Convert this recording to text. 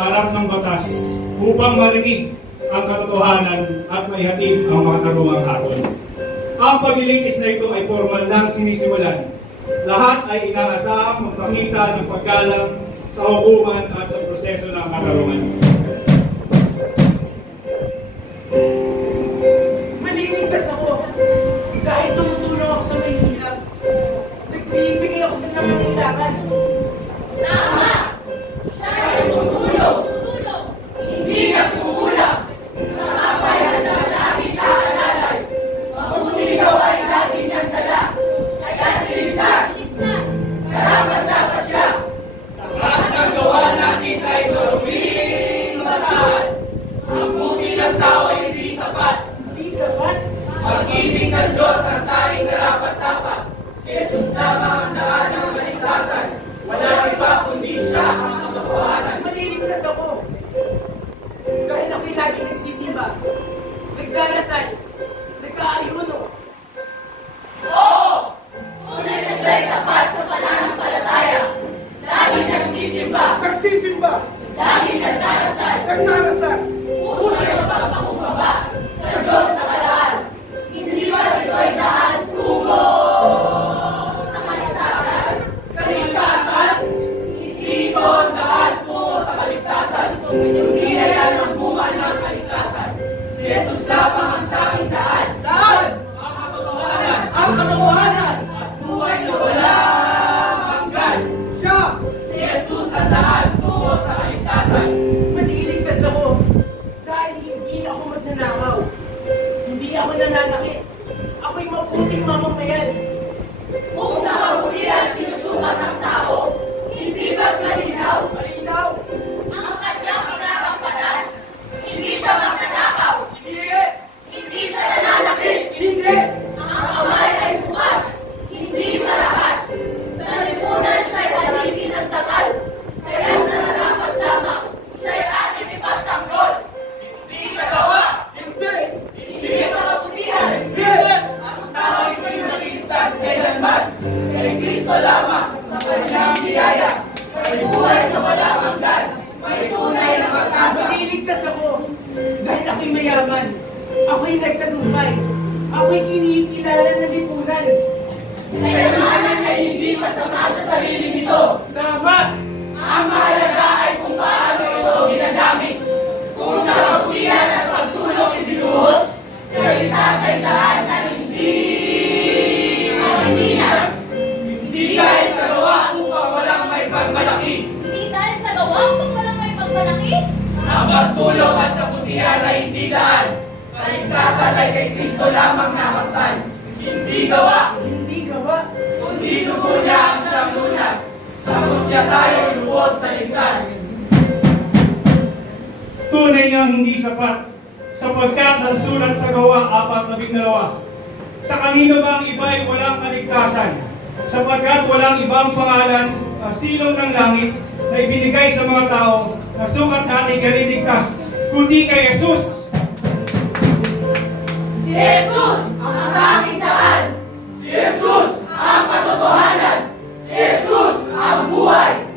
sa harap ng batas upang marinig ang katotohanan at maihatid ang mga tarungang hatol. Ang paglilitis na ito ay formal lang sinisimulan. Lahat ay inaasahang magpakita ng paggalang sa hukuman at sa proseso ng katarungan. Maliligtas ako dahil tumutulong ako sa mahihirap. Nagbibigay ako sa nangangailangan. Tama! Siya ay tumutulong! Hindi nagtutulak! Sa kapayan na laging naalalay. Mabuti daw ay laging nagdala. Kaya niligtas! Dapat siya! Lahat ng gawa natin ay maruming masahan. Ang buti ng tao ay hindi sapat. Hindi sapat? Pag-ibig ng Diyos ang tanging karapat-dapat. Si Jesus lamang ang daan ng kaligtasan. Wala iba kundi siya ang katotohanan. Maliligtas ako dahil ako'y laging nagsisimba, nagdarasal, nag-aayuno. Oo! Tunay na siya'y tapat sa pananampalataya. Laging nagsisimba. Nagsisimba! Laging nagdarasal. Nagdarasal! Puso'y mapagpakumbaba sa Diyos sa kalaan. Hindi ba ito'y daan tungo sa kaligtasan? Kaligtasan? Hindi ito ang daan tungo sa kaligtasan. Hindi na yan ang bunga ng kaligtasan. Si Jesus lamang ang tanging daan. Daan! Ang katotohanan! Ang katotohanan! At buhay na walang hanggan. Siya! Si Jesus ang daan tungo sa kaligtasan. Maliligtas ako dahil hindi ako magnanakaw. Hindi ako nananakit. Ako'y mabuting mamamayan. Kung sa kabutihan sinusukat ng tao, hindi ba't malinaw? Malinaw! Ang kanyang pinagampanan, hindi siya magnanakaw. Hindi! Hindi siya nananakit. Hindi! Ang kamay ay bukas, hindi marahas. Sa lipunan siya'y haligi ng takal. Kaya nararapat lamang, siya'y ating ipagtanggol. Hindi sa gawa! Hindi! Hindi sa kabutihan! Hindi! Ang tao ay may maliligtas kailanman. Kay Kristo lamang sa kanyang biyaya. May buhay na walang hanggan. May tunay na pag-asa. Maliligtas ako dahil ako'y mayaman. Ako'y nagtagumpay. Ako'y kinikilala ng lipunan. Kayamanan ay hindi masama sa sarili nito. Tama! Ang mahalaga ay kung paano ito ginagamit. Kung sa kabutihan at pagtulong ibinuhos, kaligtas ay daan na hindi mahihirap. Hindi dahil sa gawa upang walang may pagmalaki. Hindi dahil sa gawa kung walang may pagmalaki. Ang pagtulong at kabutihan ay hindi daan. Kaligtasan ay kay Kristo lamang nakamtan. Hindi gawa, Hindi gawa. kundi dugo niya ang siyang lunas. Sa krus niya tayo lubos na ligtas. Tunay niyang hindi sapat, sapagkat nasulat sa gawa 4:12. Sa kanino ba ang iba ay walang kaligtasan? Sapagkat walang ibang pangalan sa silong ng langit na ibinigay sa mga tao na sukat natin kaliligtas, kundi kay Jesus. Si Jesus ang tanging daan. Si Jesus Ang katotohanan. Si Jesus ang buhay.